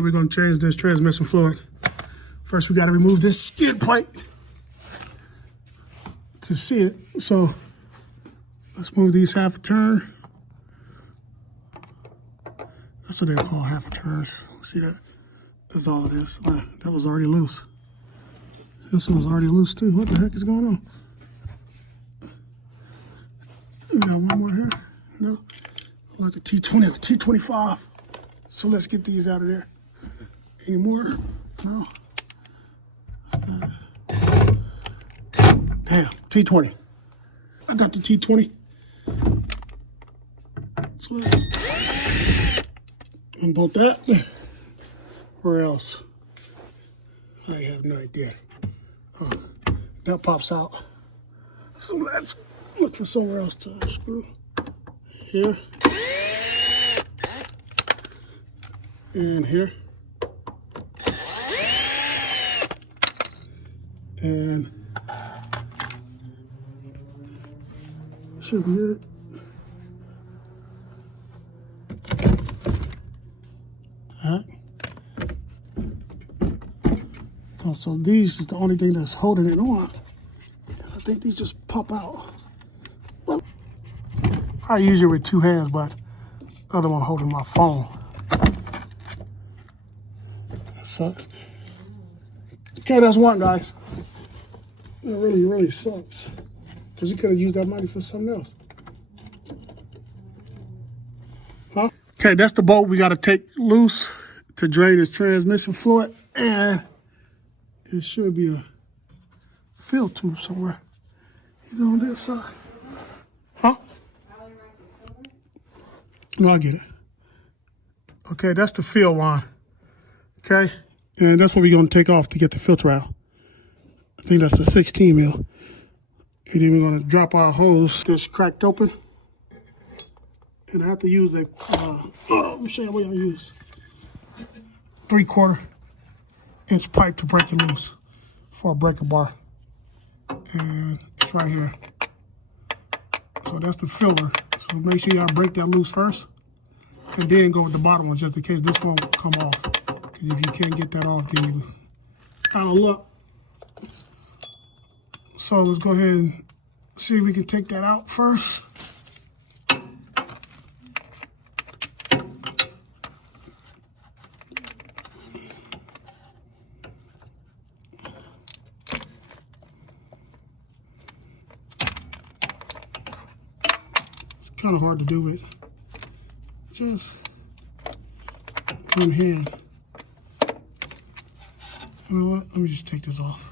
We're going to change this transmission fluid. First, we got to remove this skid plate to see it. So let's move these half a turn. That's what they call half a turn. See that? That's all it is. That was already loose. This one was already loose too. What the heck is going on? We got one more here. No, like a T20 or T25. So let's get these out of there. Any more? No. Damn, T20. I got the T20. So let's unbolt that. Where else? I have no idea. That pops out. So let's look for somewhere else to screw. Here. And here. And should be it. Alright. So these is the only thing that's holding it on. I think these just pop out. I use it with two hands, but the other one holding my phone. That sucks. Okay, that's one, guys. It really, really sucks. Because you could have used that money for something else. Huh? Okay, that's the bolt we got to take loose to drain this transmission fluid. And it should be a fill tube somewhere. Either on this side. Huh? No, I get it. Okay, that's the fill line. Okay, and that's what we're going to take off to get the filter out. I think that's a 16 mil. And then we're going to drop our hose that's cracked open. And I have to use a, let me show you what I use. 3/4 inch pipe to break it loose for a breaker bar. And it's right here. So that's the filler. So make sure y'all break that loose first. And then go with the bottom one just in case this one will come off. Because if you can't get that off, then you out of luck. So let's go ahead and see if we can take that out first. It's kind of hard to do with just one hand. You know what? Let me just take this off.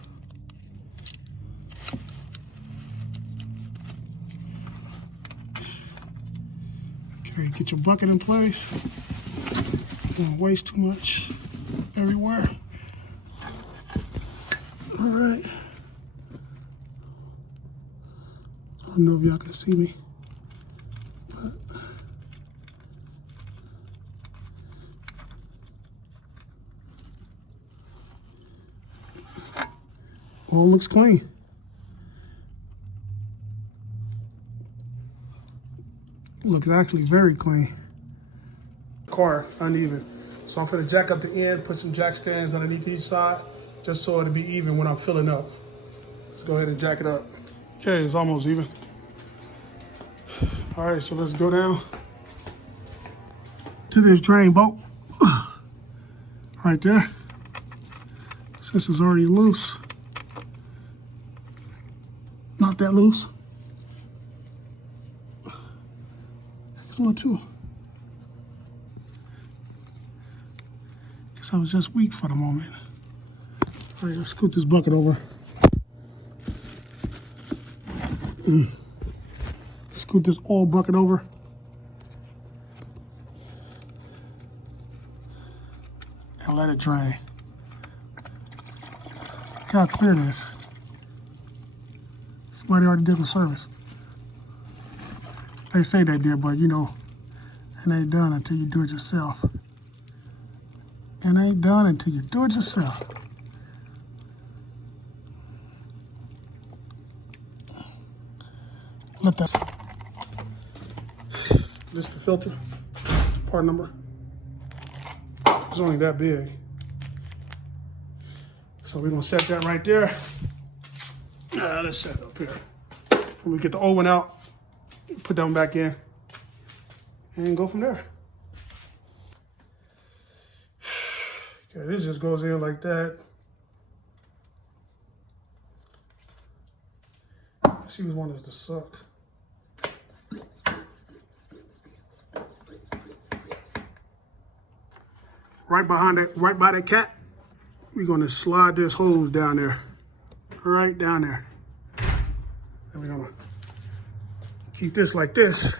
Okay, get your bucket in place. Don't waste too much everywhere. All right. I don't know if y'all can see me. All looks clean. Looks actually very clean. Car uneven. So I'm gonna jack up the end, put some jack stands underneath each side, just so it'll be even when I'm filling up. Let's go ahead and jack it up. Okay, it's almost even. All right, so let's go down to this drain bolt. Right there. Since it's already loose. Not that loose. It's a little too. Guess I was just weak for the moment. All right, let's scoot this bucket over. Scoot this oil bucket over. And let it drain. Gotta clear this. Somebody already did the service. They say they did, but you know, it ain't done until you do it yourself. It ain't done until you do it yourself. Let that. This is the filter, part number. It's only that big. So we're gonna set that right there. Let's set it up here. When we get the old one out, put that one back in, and go from there. Okay, this just goes in like that. She was wanting us to suck. Right behind that, right by that cat, we're gonna slide this hose down there. Right down there. And we're gonna keep this like this.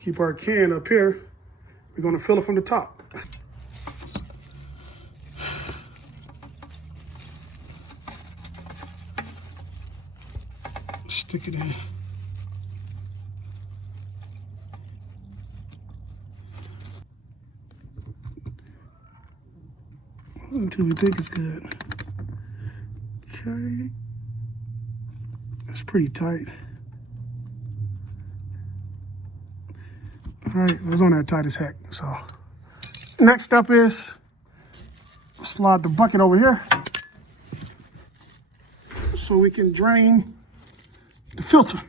Keep our can up here. We're gonna fill it from the top. Stick it in. Until we think it's good. Okay. That's pretty tight. All right, it was on there tight as heck. So next step is slide the bucket over here so we can drain the filter.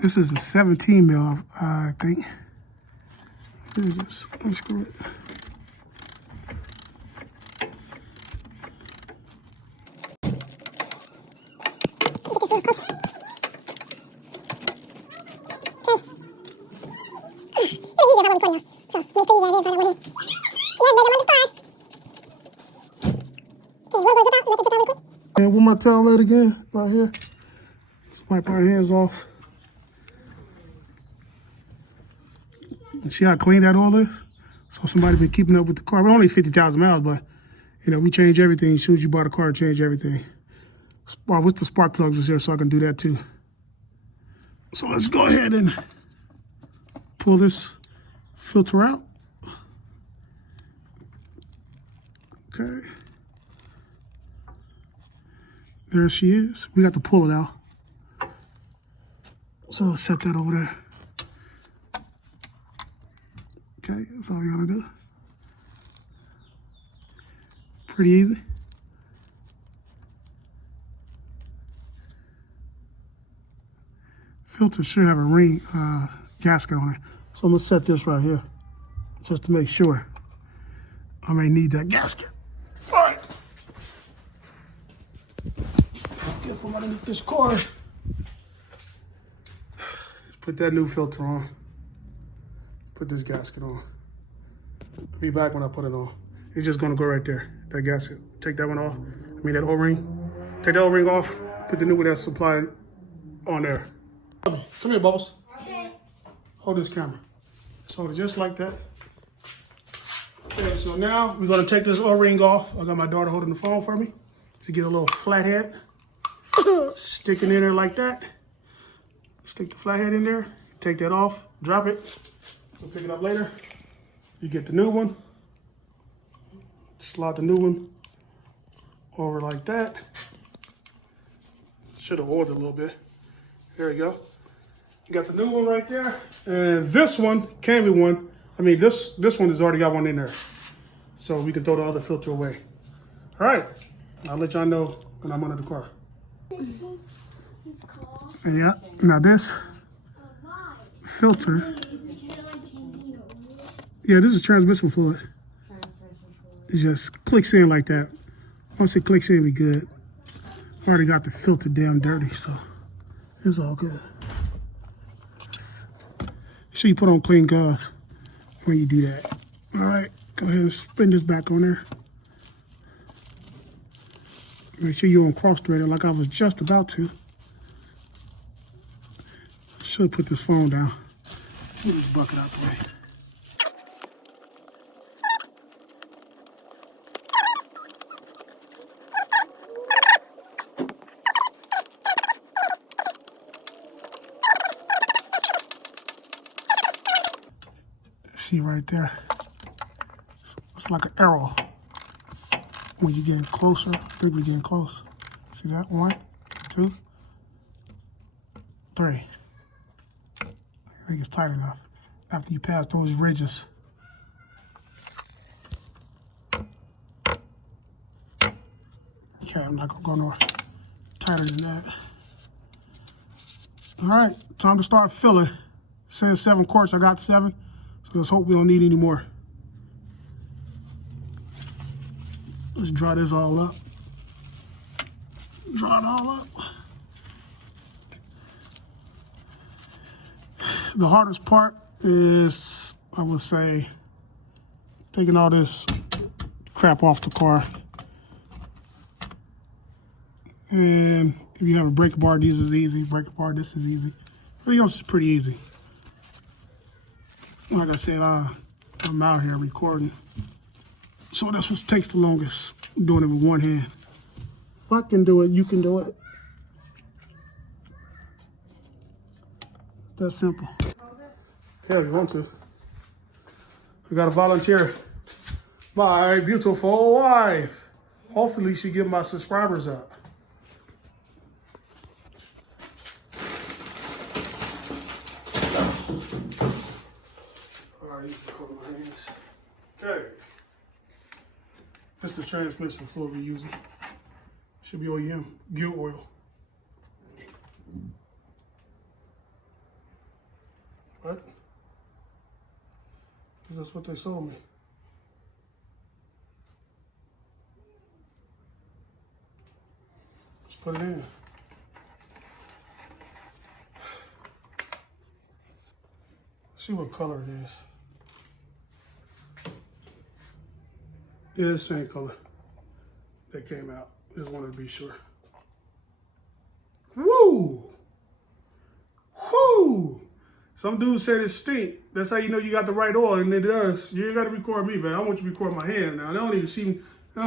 This is a 17 mil, I think. Here's this. Unscrew it. And with my towel again, right here. Let's wipe our hands off. And see how clean that all is? So somebody been keeping up with the car. We're only 50,000 miles, but you know, we change everything. As soon as you bought a car, change everything. Well, what's the spark plugs was here, so I can do that too. So let's go ahead and pull this filter out. Okay. There she is. We got to pull it out. So let's set that over there. Okay, that's all we gotta do. Pretty easy. Filter should have a ring gasket on it. So I'm gonna set this right here just to make sure. I may need that gasket. All right. Get from underneath this cord. Let's put that new filter on. Put this gasket on. I'll be back when I put it on. It's just gonna go right there, that gasket. Take that one off. I mean that O-ring. Take the O-ring off, put the new one that's supplied on there. Come here, Bubbles. Okay. Hold this camera. So hold it just like that. Okay, so now we're gonna take this O-ring off. I got my daughter holding the phone for me to get a little flathead. Stick it in there like that. Stick the flathead in there. Take that off, drop it. We'll pick it up later. You get the new one. Slide the new one over like that. Should have oiled it a little bit. There you go. You got the new one right there. And this one, Camry one, I mean, this one has already got one in there. So we can throw the other filter away. All right. I'll let y'all know when I'm under the car. Yeah, now this filter. Yeah, this is transmission fluid. It just clicks in like that. Once it clicks in, we good. Already got the filter damn dirty, so it's all good. Make sure you put on clean gloves when you do that. All right, go ahead and spin this back on there. Make sure you're on cross threaded like I was just about to. Should put this phone down. Move this bucket out the way. See right there, it's like an arrow. When you're getting closer, I think we're getting close. See that? 1, 2, 3. I think it's tight enough after you pass those ridges. Okay, I'm not gonna go no tighter than that. All right, time to start filling. It says 7 quarts, I got 7. So let's hope we don't need any more. Let's dry this all up. Dry it all up. The hardest part is, I would say, taking all this crap off the car. And if you have a breaker bar, this is easy. Breaker bar, this is easy. Everything else is pretty easy. Like I said, I'm out here recording. So that's what takes the longest. I'm doing it with one hand. If I can do it, you can do it. That's simple. Yeah, you want to. We got a volunteer. My beautiful wife. Hopefully she get my subscribers up. All right, you can cover my hands. Okay. This is the transmission fluid we're using. Should be OEM, gear oil. Right? Because that's what they sold me. Just put it in. See what color it is. Yeah, it's the same color that came out. Just wanted to be sure. Woo! Woo! Some dude said it stink. That's how you know you got the right oil, and it does. You ain't got to record me, but I want you to record my hand now. They don't even see me. They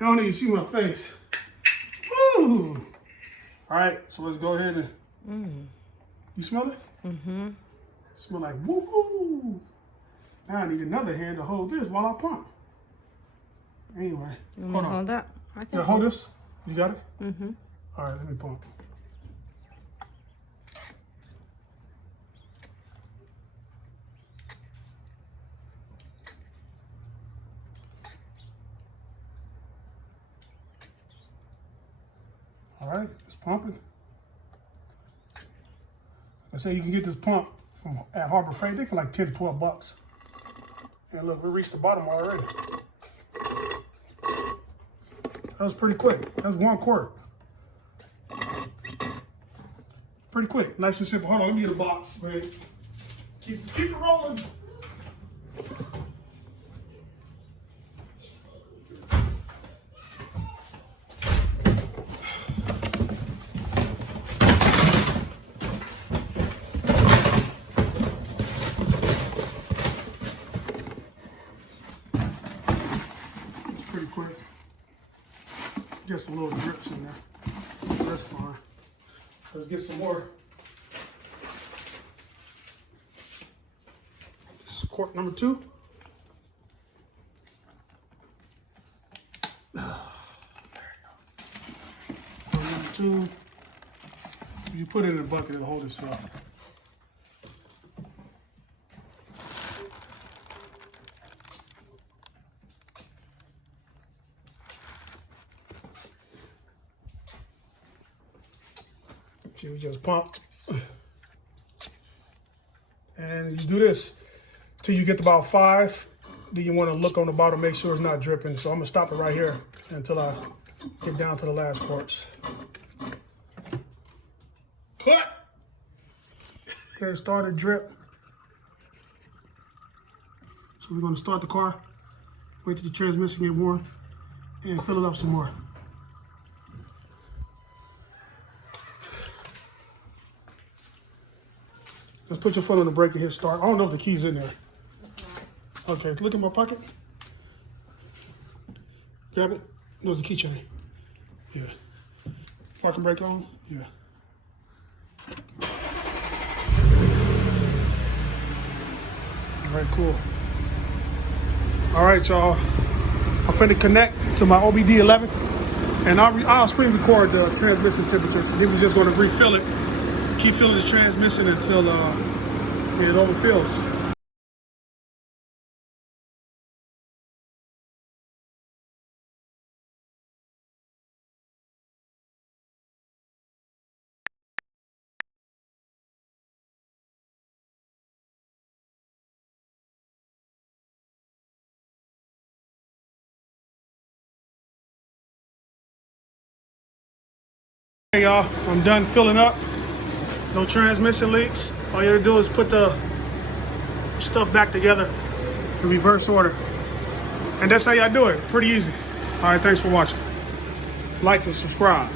don't even see my face. Woo! All right, so let's go ahead and. You smell it? Mm-hmm. Smell like woo! Now I need another hand to hold this while I pump. Anyway, you want me to hold that? I can hold this. You got it? Mm-hmm. All right, let me pump. All right, it's pumping. I say you can get this pump at Harbor Freight. They for like 10 to 12 bucks. And look, we reached the bottom already. That was pretty quick. That's 1 quart. Pretty quick, nice and simple. Hold on, let me get a box, man. Keep it rolling. Pretty quick. Just a little drips in there. That's fine. Let's get some more. This is quart number 2. Quart number 2. If you put it in a bucket, it'll hold itself. We just pump, and you do this till you get to about 5. Then you want to look on the bottom, make sure it's not dripping. So I'm gonna stop it right here until I get down to the last quarts. Cut. Okay, started drip. So we're gonna start the car, wait till the transmission get warm, and fill it up some more. Let's put your foot on the brake and hit start. I don't know if the key's in there. Okay, look in my pocket. Grab it. There's the keychain. Yeah. Parking brake on? Yeah. All right, cool. All right, y'all. I'm finna connect to my OBD11, and I'll screen record the transmission temperature. So then we're just gonna refill it. Keep filling the transmission until Yeah, it overfills. Hey y'all, I'm done filling up. No transmission leaks. All you gotta do is put the stuff back together in reverse order. And that's how y'all do it. Pretty easy. All right, thanks for watching. Like and subscribe.